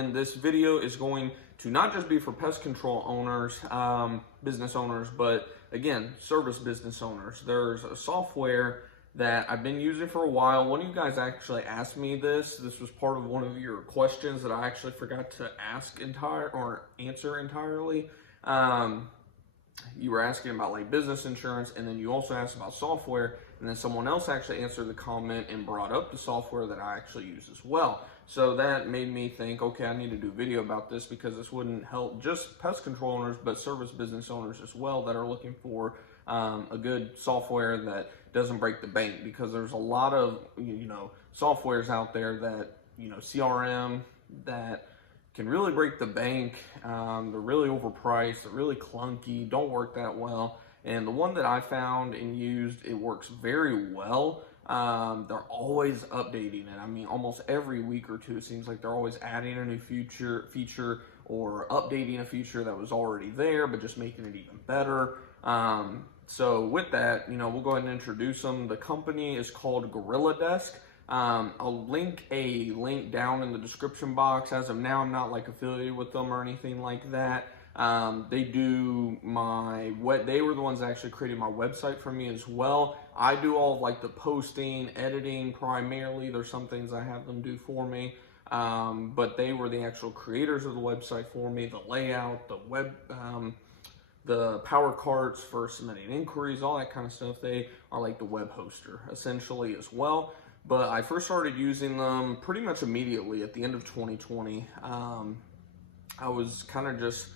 And this video is going to not just be for pest control owners, business owners, but again, service business owners. There's a software that I've been using for a while. One of you guys actually asked me this. This was part of one of your questions that I actually forgot to answer entirely. You were asking about like business insurance, and then you also asked about software, and then someone else actually answered the comment and brought up the software that I actually use as well. So that made me think, okay, I need to do a video about this because this wouldn't help just pest control owners, but service business owners as well that are looking for a good software that doesn't break the bank, because there's a lot of, softwares out there that, CRM that can really break the bank. They're really overpriced, they're really clunky, don't work that well. And the one that I found and used, it works very well. They're always updating it. I mean, almost every week or two, it seems like they're always adding a new feature or updating a feature that was already there, but just making it even better. So with that, we'll go ahead and introduce them. The company is called GorillaDesk. I'll link a link down in the description box. As of now, I'm not like affiliated with them or anything like that. They do they were the ones that actually created my website for me as well. I do all of like the posting, editing primarily. There's some things I have them do for me. But they were the actual creators of the website for me, the layout, the web, the power carts for submitting inquiries, all that kind of stuff. They are like the web hoster essentially as well. But I first started using them pretty much immediately at the end of 2020. I was kind of just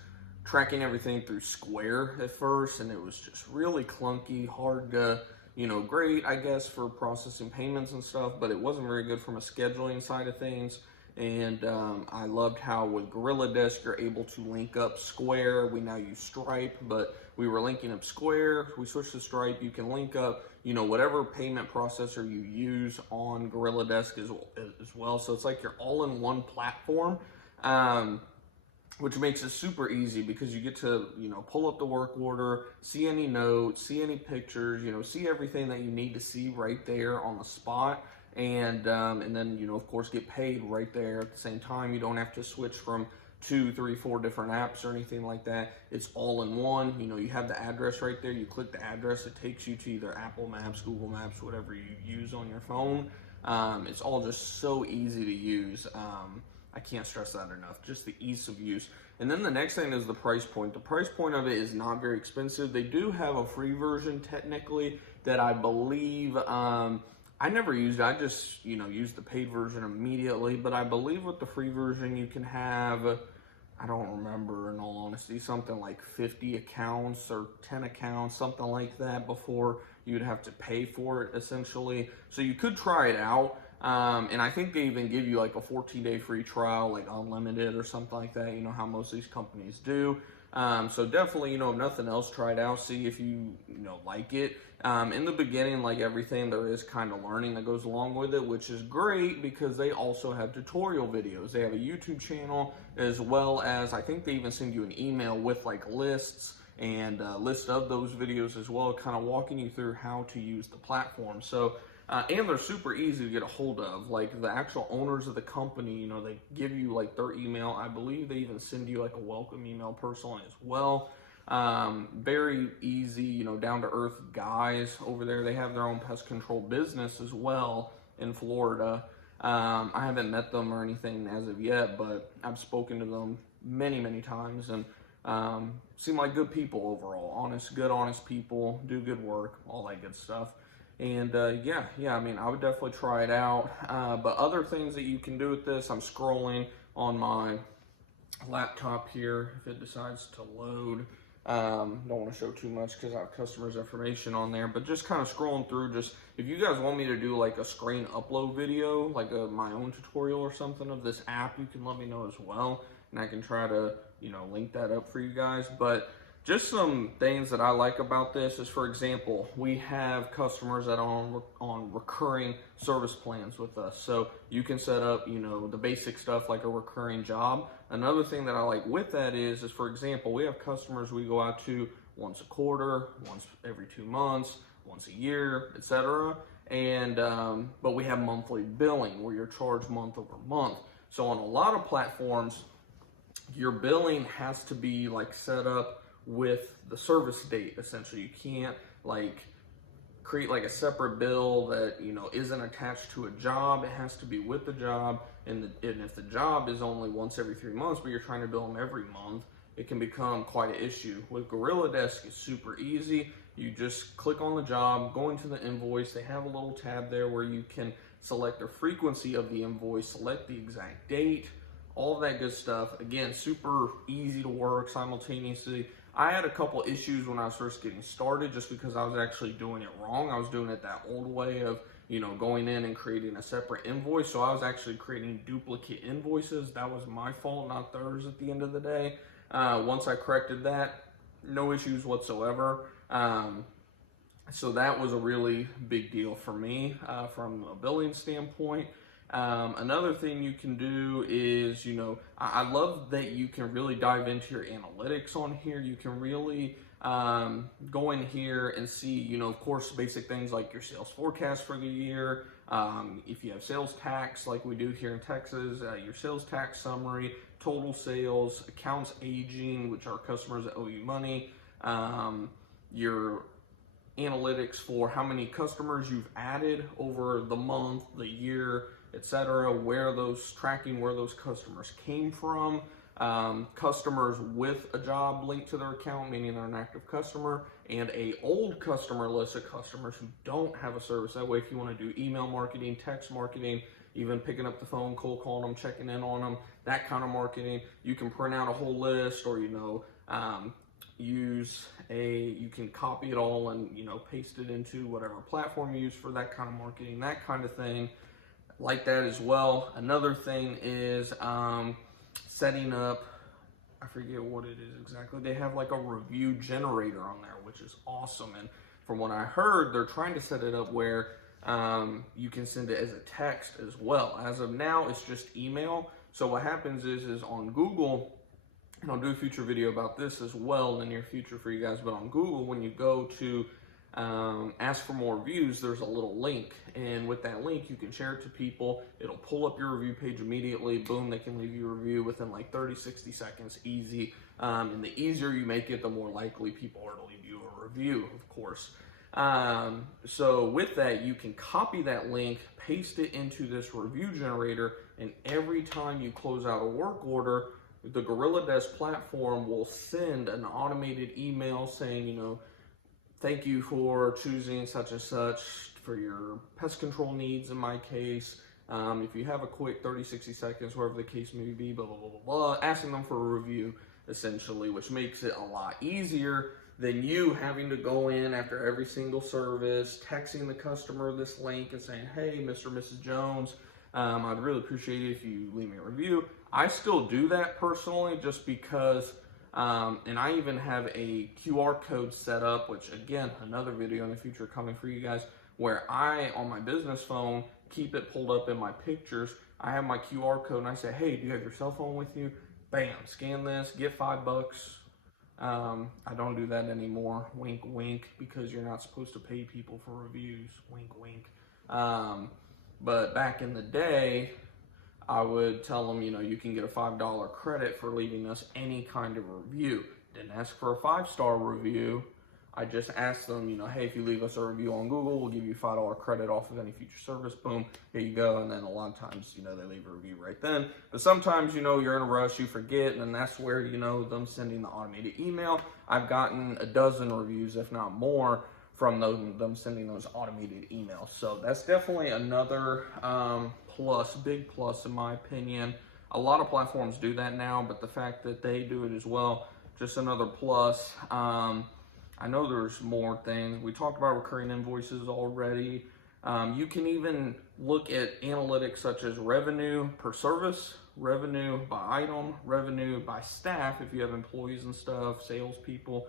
tracking everything through Square at first, and it was just really clunky, hard to, great, I guess, for processing payments and stuff, but it wasn't very good from a scheduling side of things. And I loved how with GorillaDesk, you're able to link up Square. We now use Stripe, but we were linking up Square. We switched to Stripe. You can link up, whatever payment processor you use on GorillaDesk as well. So it's like you're all in one platform, which makes it super easy because you get to, pull up the work order, see any notes, see any pictures, see everything that you need to see right there on the spot. And then, of course, get paid right there at the same time. You don't have to switch from 2, 3, 4 different apps or anything like that. It's all in one. You have the address right there. You click the address, it takes you to either Apple Maps, Google Maps, whatever you use on your phone. It's all just so easy to use. I can't stress that enough, just the ease of use. And then the next thing is the price point. The price point of it is not very expensive. They do have a free version technically that I believe, I never used it. I just, used the paid version immediately. But I believe with the free version, you can have, I don't remember in all honesty, something like 50 accounts or 10 accounts, something like that, before you'd have to pay for it essentially. So you could try it out. And I think they even give you like a 14-day free trial, like unlimited or something like that, how most of these companies do. So definitely, if nothing else, try it out, see if you, like it. In the beginning, like everything, there is kind of learning that goes along with it, which is great because they also have tutorial videos. They have a YouTube channel, as well as, I think they even send you an email with like lists and a list of those videos as well, kind of walking you through how to use the platform. So, and they're super easy to get a hold of. Like the actual owners of the company, they give you like their email. I believe they even send you like a welcome email personally as well. Very easy, down to earth guys over there. They have their own pest control business as well in Florida. I haven't met them or anything as of yet, but I've spoken to them many, many times, and seem like good people overall. Good, honest people, do good work, all that good stuff. And yeah, I mean, I would definitely try it out. But other things that you can do with this, I'm scrolling on my laptop here if it decides to load. Don't want to show too much because I have customers' information on there, but just kind of scrolling through. Just if you guys want me to do like a screen upload video, like my own tutorial or something of this app, you can let me know as well, and I can try to link that up for you guys. But just some things that I like about this is, for example, we have customers that are on recurring service plans with us. So you can set up, the basic stuff like a recurring job. Another thing that I like with that is for example, we have customers we go out to once a quarter, once every 2 months, once a year, etc. And but we have monthly billing where you're charged month over month. So on a lot of platforms, your billing has to be like set up with the service date. Essentially, you can't like create like a separate bill that, you know, isn't attached to a job. It has to be with the job. And if the job is only once every 3 months, but you're trying to bill them every month, it can become quite an issue. With GorillaDesk, it's super easy. You just click on the job, go into the invoice. They have a little tab there where you can select the frequency of the invoice, select the exact date, all of that good stuff. Again, super easy to work simultaneously. I had a couple issues when I was first getting started just because I was actually doing it wrong. I was doing it that old way of, you know, going in and creating a separate invoice. So I was actually creating duplicate invoices. That was my fault, not theirs at the end of the day. Once I corrected that, no issues whatsoever. So that was a really big deal for me from a billing standpoint. Another thing you can do is, you know, I love that you can really dive into your analytics on here. You can really go in here and see, you know, of course, basic things like your sales forecast for the year. If you have sales tax like we do here in Texas, your sales tax summary, total sales, accounts aging, which are customers that owe you money, your analytics for how many customers you've added over the month, the year, etc., where those customers came from, customers with a job linked to their account, meaning they're an active customer, and a old customer list of customers who don't have a service. That way, if you want to do email marketing, text marketing, even picking up the phone, cold calling them, checking in on them, that kind of marketing, you can print out a whole list, or, you know, you can copy it all and, you know, paste it into whatever platform you use for that kind of marketing, that kind of thing, like that as well. Another thing is setting up, I forget what it is exactly. They have like a review generator on there, which is awesome. And from what I heard, they're trying to set it up where you can send it as a text as well. As of now, it's just email. So what happens is on Google, and I'll do a future video about this as well in the near future for you guys, but on Google, when you go to ask for more reviews, there's a little link, and with that link you can share it to people. It'll pull up your review page immediately. Boom, they can leave you a review within like 30-60 seconds, easy. And the easier you make it, the more likely people are to leave you a review, of course. So with that, you can copy that link, paste it into this review generator, and every time you close out a work order, the GorillaDesk platform will send an automated email saying, you know, thank you for choosing such and such for your pest control needs in my case. If you have a quick 30-60 seconds, whatever the case may be, blah, blah, blah, blah, blah, asking them for a review, essentially, which makes it a lot easier than you having to go in after every single service, texting the customer this link and saying, hey, Mr. or Mrs. Jones, I'd really appreciate it if you leave me a review. I still do that personally just because, and I even have a QR code set up, which again, another video in the future coming for you guys, where I, on my business phone, keep it pulled up in my pictures. I have my QR code and I say, hey, do you have your cell phone with you? Bam, scan this, get $5. I don't do that anymore, wink, wink, because you're not supposed to pay people for reviews, wink, wink. But back in the day, I would tell them, you know, you can get a $5 credit for leaving us any kind of review. Didn't ask for a 5-star review. I just asked them, you know, hey, if you leave us a review on Google, we'll give you $5 credit off of any future service. Boom, here you go. And then a lot of times, you know, they leave a review right then. But sometimes, you know, you're in a rush, you forget, and then that's where, you know, them sending the automated email. I've gotten a dozen reviews, if not more, from them sending those automated emails. So that's definitely another plus, big plus in my opinion. A lot of platforms do that now, but the fact that they do it as well, just another plus. I know there's more things. We talked about recurring invoices already. You can even look at analytics such as revenue per service, revenue by item, revenue by staff if you have employees and stuff, salespeople,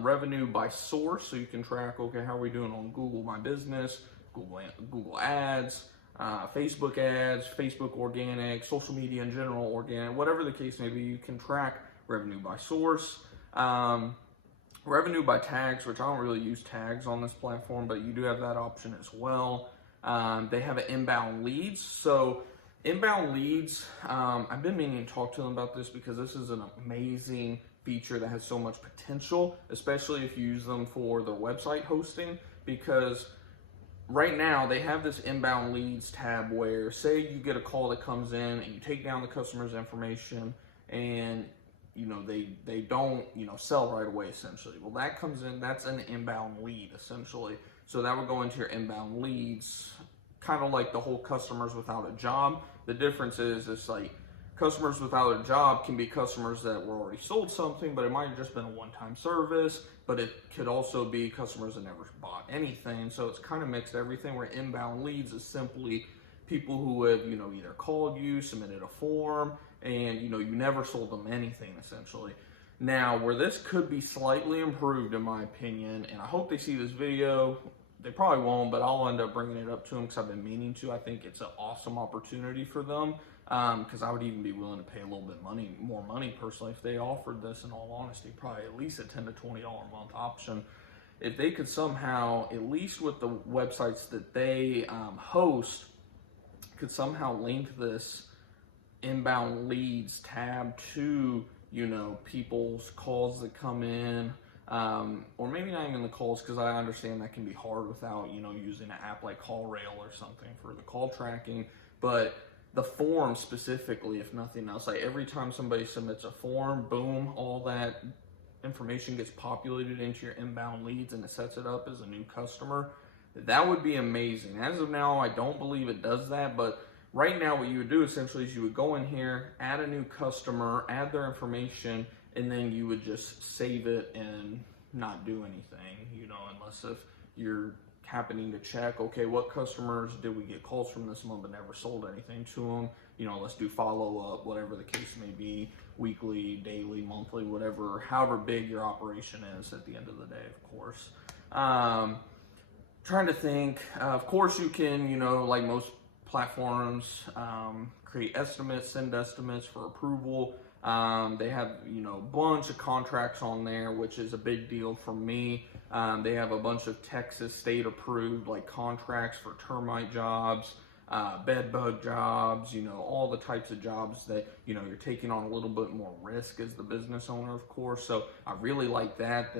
revenue by source, so you can track, okay, how are we doing on Google My Business, Google Ads, Facebook ads, Facebook organic, social media in general organic, whatever the case may be, you can track revenue by source. Revenue by tags, which I don't really use tags on this platform, but you do have that option as well. They have an inbound leads. So Inbound leads, I've been meaning to talk to them about this because this is an amazing feature that has so much potential, especially if you use them for their website hosting, because right now they have this inbound leads tab where, say you get a call that comes in and you take down the customer's information and they don't sell right away essentially. Well, that comes in, that's an inbound lead essentially. So that would go into your inbound leads, kind of like the whole customers without a job. The difference is it's like customers without a job can be customers that were already sold something, but it might have just been a one-time service, but it could also be customers that never bought anything. So it's kind of mixed everything, where inbound leads is simply people who have, either called you, submitted a form, and, you never sold them anything essentially. Now, where this could be slightly improved in my opinion, and I hope they see this video, they probably won't, but I'll end up bringing it up to them because I've been meaning to. I think it's an awesome opportunity for them, because I would even be willing to pay a little bit more money personally if they offered this, in all honesty, probably at least a $10 to $20 a month option. If they could somehow, at least with the websites that they host, could somehow link this inbound leads tab to, people's calls that come in, or maybe not even the calls, because I understand that can be hard without, using an app like CallRail or something for the call tracking, but the form specifically, if nothing else, like every time somebody submits a form, boom, all that information gets populated into your inbound leads and it sets it up as a new customer. That would be amazing. As of now, I don't believe it does that, but right now what you would do essentially is you would go in here, add a new customer, add their information, and then you would just save it and not do anything, unless if you're happening to check, okay, what customers did we get calls from this month but never sold anything to them? Let's do follow up, whatever the case may be, weekly, daily, monthly, whatever, however big your operation is at the end of the day, of course. Trying to think, of course you can, like most platforms, create estimates, send estimates for approval. They have, a bunch of contracts on there, which is a big deal for me. They have a bunch of Texas state approved like contracts for termite jobs, bed bug jobs, all the types of jobs that, you're taking on a little bit more risk as the business owner, of course. So I really like that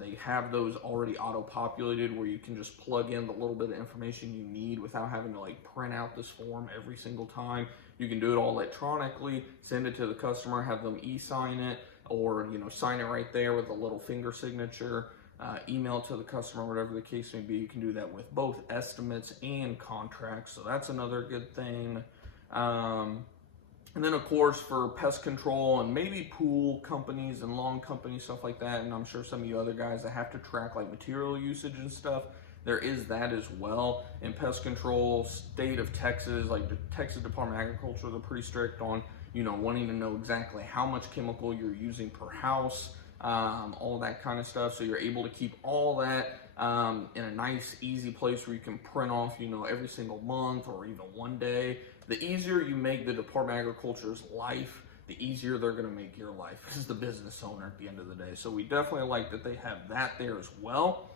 they have those already auto-populated where you can just plug in the little bit of information you need without having to like print out this form every single time. You can do it all electronically, send it to the customer, have them e-sign it, or sign it right there with a little finger signature, email to the customer, whatever the case may be. You can do that with both estimates and contracts, so that's another good thing. And then, of course, for pest control and maybe pool companies and lawn companies, stuff like that, and I'm sure some of you other guys that have to track like material usage and stuff, there is that as well. In pest control, state of Texas, like the Texas Department of Agriculture, they're pretty strict on, wanting to know exactly how much chemical you're using per house, all that kind of stuff. So you're able to keep all that in a nice, easy place where you can print off, every single month or even one day. The easier you make the Department of Agriculture's life, the easier they're going to make your life as the business owner at the end of the day. So we definitely like that they have that there as well.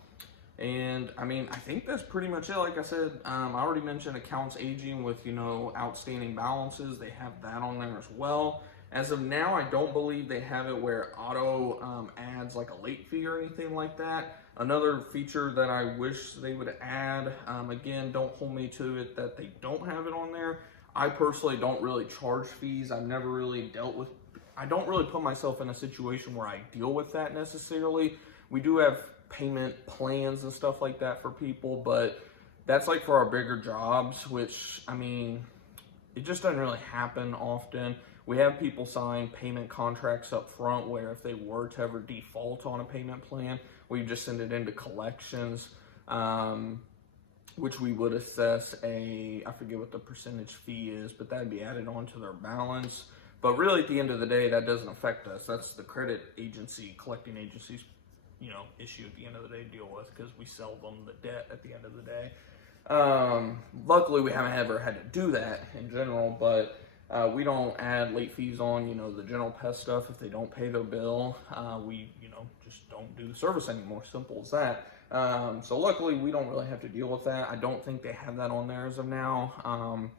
And I mean, I think that's pretty much it. Like I said, I already mentioned accounts aging with, outstanding balances. They have that on there as well. As of now, I don't believe they have it where auto adds like a late fee or anything like that. Another feature that I wish they would add, again, don't hold me to it that they don't have it on there. I personally don't really charge fees. I've never really I don't really put myself in a situation where I deal with that necessarily. We do have payment plans and stuff like that for people, but that's like for our bigger jobs, which, I mean, it just doesn't really happen often. We have people sign payment contracts up front where if they were to ever default on a payment plan, we just send it into collections, which we would assess I forget what the percentage fee is, but that'd be added onto their balance. But really at the end of the day, that doesn't affect us. That's the credit agency, collecting agency's, issue at the end of the day to deal with, because we sell them the debt at the end of the day. Luckily we haven't ever had to do that in general, but we don't add late fees on, the general pest stuff. If they don't pay their bill, we, just don't do the service anymore. Simple as that. So luckily we don't really have to deal with that. I don't think they have that on there as of now.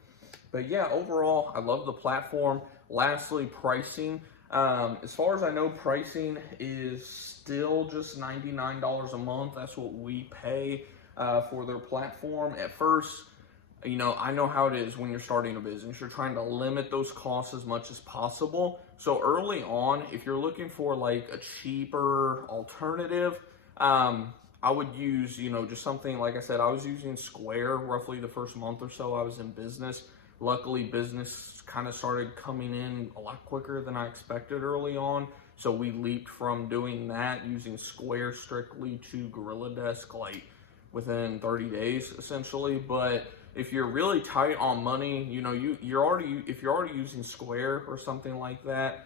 But yeah, overall, I love the platform. Lastly, pricing. As far as I know, pricing is still just $99 a month. That's what we pay for their platform. At first, you know, I know how it is when you're starting a business. You're trying to limit those costs as much as possible. So early on, if you're looking for like a cheaper alternative, I would use, you know, just something, like I said, I was using Square roughly the first month or so I was in business. Luckily, business kind of started coming in a lot quicker than I expected early on. So we leaped from doing that, using Square strictly, to GorillaDesk like within 30 days essentially. But if you're really tight on money, you know, if you're already using Square or something like that,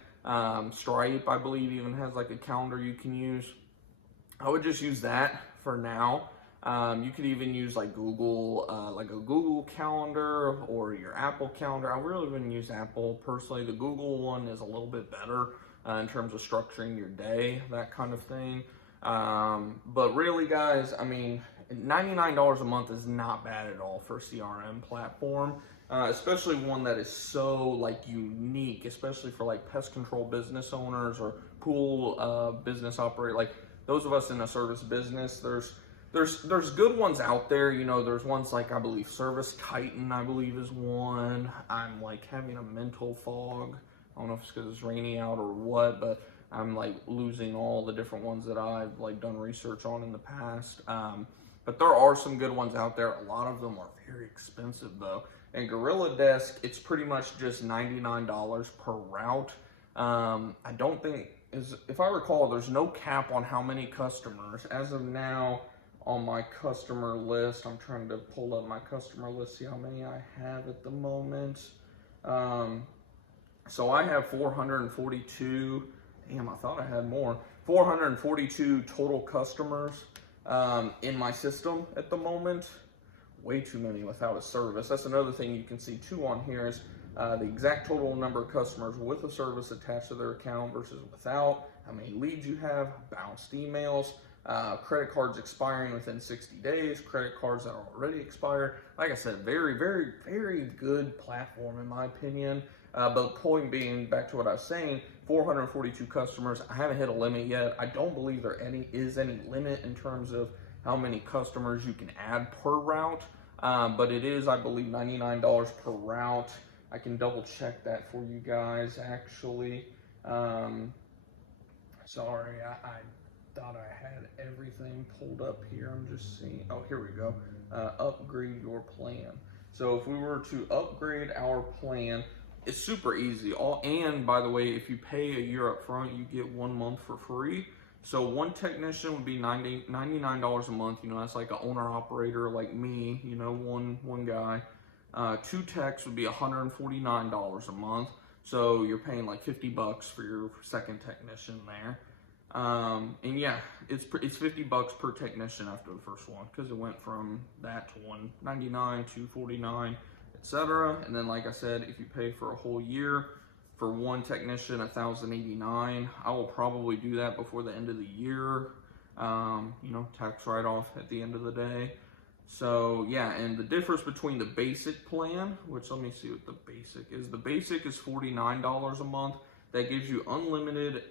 Stripe, I believe, even has like a calendar you can use. I would just use that for now. You could even use like Google, like a Google Calendar or your Apple Calendar. I really wouldn't use Apple personally. The Google one is a little bit better in terms of structuring your day, that kind of thing. But really, guys, I mean, $99 a month is not bad at all for a CRM platform, especially one that is so like unique, especially for like pest control business owners or pool business operators. Like those of us in a service business, there's good ones out there. You know, there's ones like, I believe Service Titan, I believe, is one. I'm like having a mental fog. I don't know if it's because it's rainy out or what, but I'm like losing all the different ones that I've like done research on in the past. But there are some good ones out there. A lot of them are very expensive though. And GorillaDesk, it's pretty much just $99 per route. I don't think, if I recall, there's no cap on how many customers. As of now, on my customer list, I'm trying to pull up my customer list, see how many I have at the moment. So I have 442. Damn, I thought I had more. 442 total customers in my system at the moment. Way too many without a service. That's another thing you can see too on here is the exact total number of customers with a service attached to their account versus without, how many leads you have, bounced emails, credit cards expiring within 60 days, credit cards that are already expired. Like I said, very, very, very good platform in my opinion. But the point being, back to what I was saying, 442 customers. I haven't hit a limit yet. I don't believe there is any limit in terms of how many customers you can add per route. But it is, I believe, $99 per route. I can double check that for you guys, actually. Sorry, I thought I had everything pulled up here. I'm just seeing, oh, here we go. Upgrade your plan. So if we were to upgrade our plan, it's super easy. And by the way, if you pay a year up front, you get 1 month for free. So one technician would be $99 a month. You know, that's like an owner operator like me, you know, one guy. 2 techs would be $149 a month. So you're paying like $50 for your second technician there. And yeah, it's $50 per technician after the first one, because it went from that to $199 to $49, etc. And then, like I said, if you pay for a whole year for one technician, $1,089. I will probably do that before the end of the year. You know, tax write-off at the end of the day. So yeah, and the difference between the basic plan, which let me see what the basic is. The basic is $49 a month. That gives you unlimited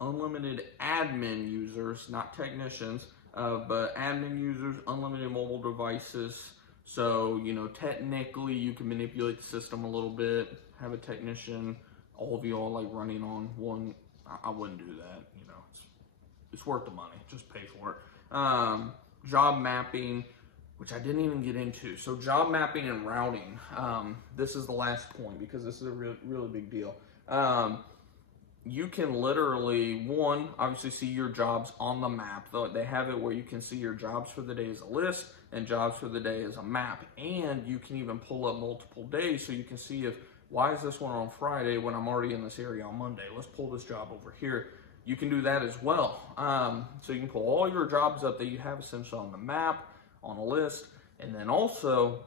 admin users, not technicians, but admin users, unlimited mobile devices. So, you know, technically you can manipulate the system a little bit, have a technician, all of you all like running on one. I wouldn't do that, you know, it's worth the money, just pay for it. Job mapping, which I didn't even get into. So job mapping and routing, this is the last point because this is a really big deal. You can literally, obviously see your jobs on the map. They have it where you can see your jobs for the day as a list and jobs for the day as a map. And you can even pull up multiple days so you can see why is this one on Friday when I'm already in this area on Monday? Let's pull this job over here. You can do that as well. So you can pull all your jobs up that you have essentially on the map, on a list, and then also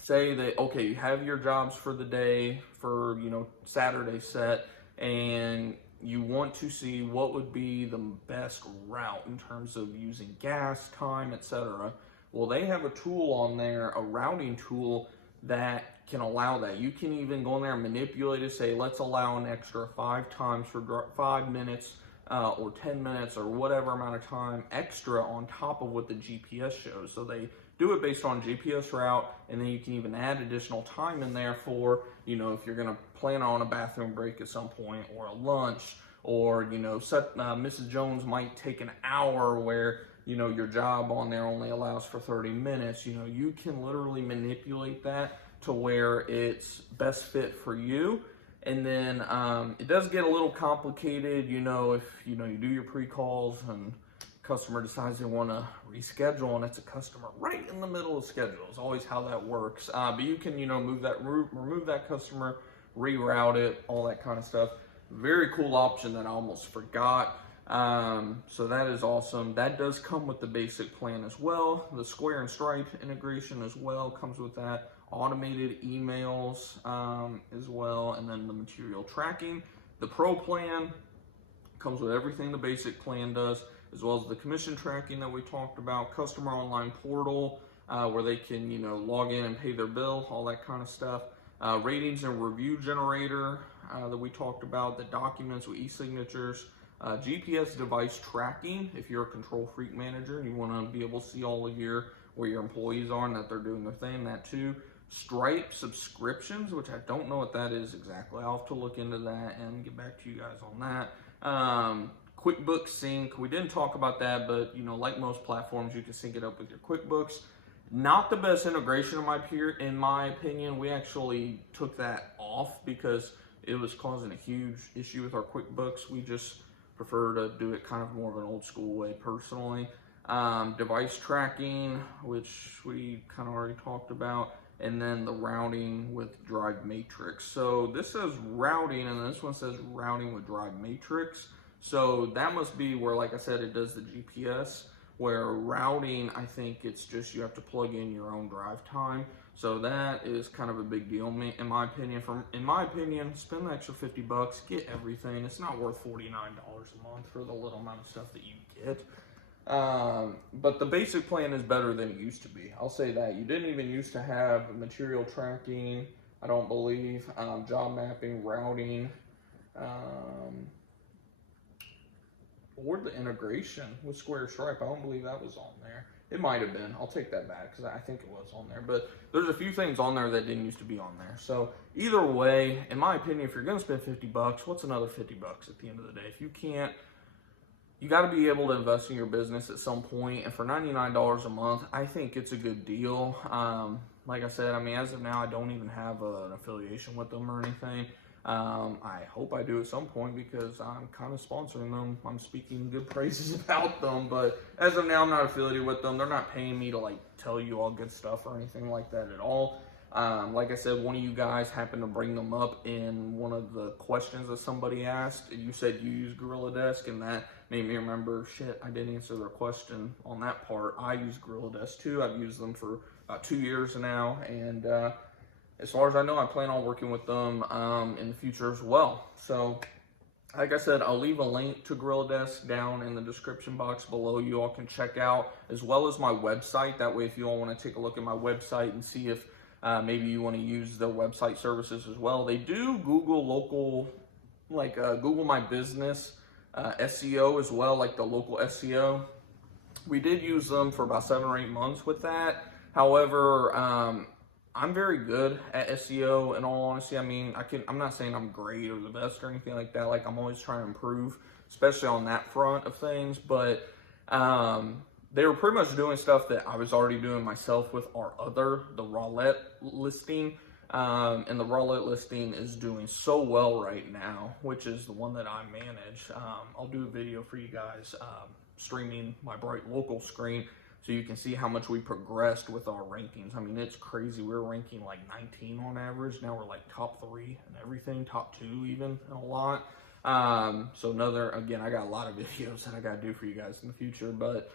say that, okay, you have your jobs for the day for, you know, Saturday set, and you want to see what would be the best route in terms of using gas, time, etc. Well, they have a tool on there, a routing tool that can allow that. You can even go in there and manipulate it, say, let's allow an extra 5 times for 5 minutes or 10 minutes or whatever amount of time extra on top of what the GPS shows. So they do it based on GPS route, and then you can even add additional time in there for, you know, if you're going to plan on a bathroom break at some point or a lunch, or, you know, Mrs. Jones might take an hour where, you know, your job on there only allows for 30 minutes. You know, you can literally manipulate that to where it's best fit for you. And then it does get a little complicated, you know, if, you know, you do your pre-calls and customer decides they want to reschedule and it's a customer right in the middle of schedule. It's always how that works. But you can, you know, remove that customer, reroute it, all that kind of stuff. Very cool option that I almost forgot. So that is awesome. That does come with the basic plan as well. The Square and Stripe integration as well comes with that. Automated emails as well, and then the material tracking. The Pro plan comes with everything the basic plan does, as well as the commission tracking that we talked about, customer online portal where they can, you know, log in and pay their bill, all that kind of stuff. Ratings and review generator that we talked about, the documents with e-signatures, GPS device tracking if you're a control freak manager and you want to be able to see all of where your employees are and that they're doing their thing, that too. Stripe subscriptions, which I don't know what that is exactly. I'll have to look into that and get back to you guys on that. QuickBooks Sync, we didn't talk about that, but, you know, like most platforms, you can sync it up with your QuickBooks. Not the best integration in my opinion. We actually took that off because it was causing a huge issue with our QuickBooks. We just prefer to do it kind of more of an old school way personally. Device tracking, which we kind of already talked about, and then the routing with Drive Matrix. So this says routing, and this one says routing with Drive Matrix. So that must be where, like I said, it does the GPS, where routing, I think it's just you have to plug in your own drive time. So that is kind of a big deal in my opinion. In my opinion, spend the extra $50, get everything. It's not worth $49 a month for the little amount of stuff that you get. But the basic plan is better than it used to be. I'll say that. You didn't even used to have material tracking, I don't believe, job mapping, routing, or the integration with Square Stripe. I don't believe that was on there. It might have been. I'll take that back because I think it was on there. But there's a few things on there that didn't used to be on there. So either way, in my opinion, if you're going to spend $50, what's another $50 at the end of the day? If you can't, you got to be able to invest in your business at some point. And for $99 a month, I think it's a good deal. Like I said, I mean, as of now, I don't even have an affiliation with them or anything. I hope I do at some point because I'm kind of sponsoring them. I'm speaking good praises about them, but as of now, I'm not affiliated with them. They're not paying me to like tell you all good stuff or anything like that at all. Like I said, one of you guys happened to bring them up in one of the questions that somebody asked. You said you use GorillaDesk, and that made me remember, shit, I didn't answer their question on that part. I use GorillaDesk too. I've used them for about 2 years now, and as far as I know, I plan on working with them in the future as well. So, like I said, I'll leave a link to GorillaDesk down in the description box below. You all can check out, as well as my website. That way, if you all want to take a look at my website and see if maybe you want to use their website services as well. They do Google local, like Google My Business SEO as well, like the local SEO. We did use them for about 7 or 8 months with that. However, I'm very good at SEO in all honesty. I mean, I'm not saying I'm great or the best or anything like that. Like, I'm always trying to improve, especially on that front of things. But they were pretty much doing stuff that I was already doing myself with the Rowlett listing. And the Rowlett listing is doing so well right now, which is the one that I manage. I'll do a video for you guys streaming my Bright Local screen, so you can see how much we progressed with our rankings. I mean, it's crazy. We were ranking like 19 on average. Now we're like top 3 and everything, top 2 even, and a lot. So again, I got a lot of videos that I got to do for you guys in the future. But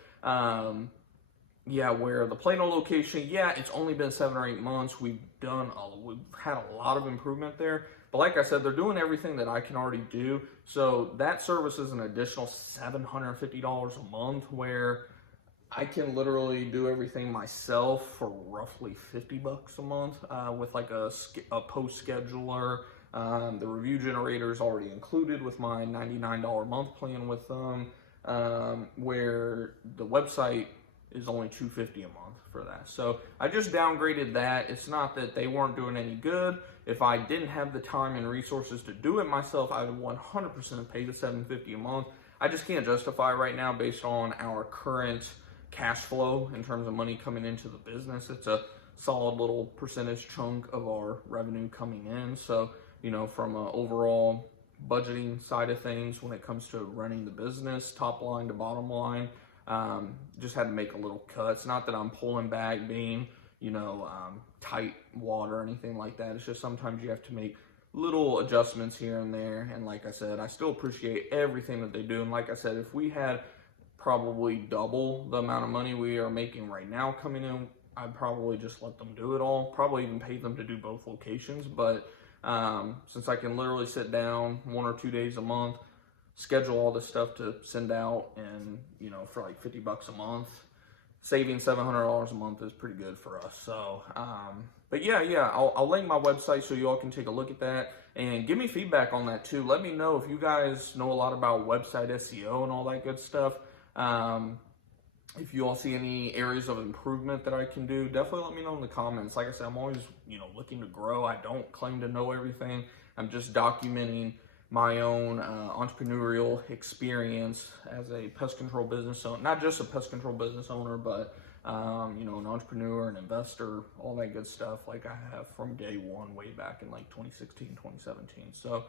yeah, where the Plano location, yeah, it's only been 7 or 8 months. We've had a lot of improvement there. But like I said, they're doing everything that I can already do. So that service is an additional $750 a month, where I can literally do everything myself for roughly $50 a month with like a post scheduler. The review generator is already included with my $99 a month plan with them, where the website is only $250 a month for that. So I just downgraded that. It's not that they weren't doing any good. If I didn't have the time and resources to do it myself, I would 100% pay the $750 a month. I just can't justify right now based on our current cash flow in terms of money coming into the business. It's a solid little percentage chunk of our revenue coming in. So, you know, from an overall budgeting side of things, when it comes to running the business, top line to bottom line, just had to make a little cut. It's not that I'm pulling back being, you know, tight water or anything like that. It's just sometimes you have to make little adjustments here and there. And like I said, I still appreciate everything that they do. And like I said, if we had probably double the amount of money we are making right now coming in, I'd probably just let them do it all. Probably even pay them to do both locations. But since I can literally sit down 1 or 2 days a month, schedule all this stuff to send out, and you know, for like $50 a month, saving $700 a month is pretty good for us. So but yeah, I'll link my website so you all can take a look at that and give me feedback on that too. Let me know if you guys know a lot about website SEO and all that good stuff. If you all see any areas of improvement that I can do, definitely let me know in the comments. Like I said, I'm always, you know, looking to grow. I don't claim to know everything. I'm just documenting my own entrepreneurial experience as a pest control business owner. Not just a pest control business owner, but you know, an entrepreneur, an investor, all that good stuff like I have from day one, way back in like 2016, 2017. So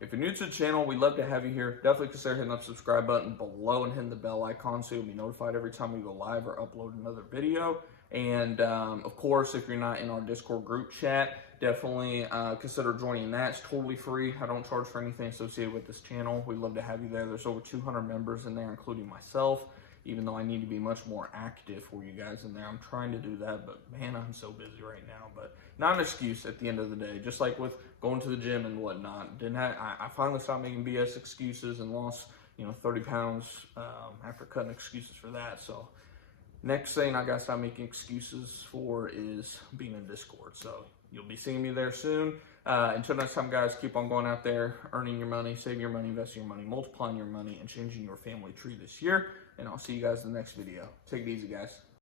if you're new to the channel, we'd love to have you here. Definitely consider hitting that subscribe button below and hitting the bell icon so you'll be notified every time we go live or upload another video. And of course, if you're not in our Discord group chat, definitely consider joining that. It's totally free. I don't charge for anything associated with this channel. We'd love to have you there. There's over 200 members in there, including myself, even though I need to be much more active for you guys in there. I'm trying to do that, but man, I'm so busy right now. But not an excuse at the end of the day. Just like with going to the gym and whatnot. I finally stopped making BS excuses and lost, you know, 30 pounds after cutting excuses for that. So next thing I gotta stop making excuses for is being in Discord. So you'll be seeing me there soon. Until next time, guys, keep on going out there, earning your money, saving your money, investing your money, multiplying your money, and changing your family tree this year. And I'll see you guys in the next video. Take it easy, guys.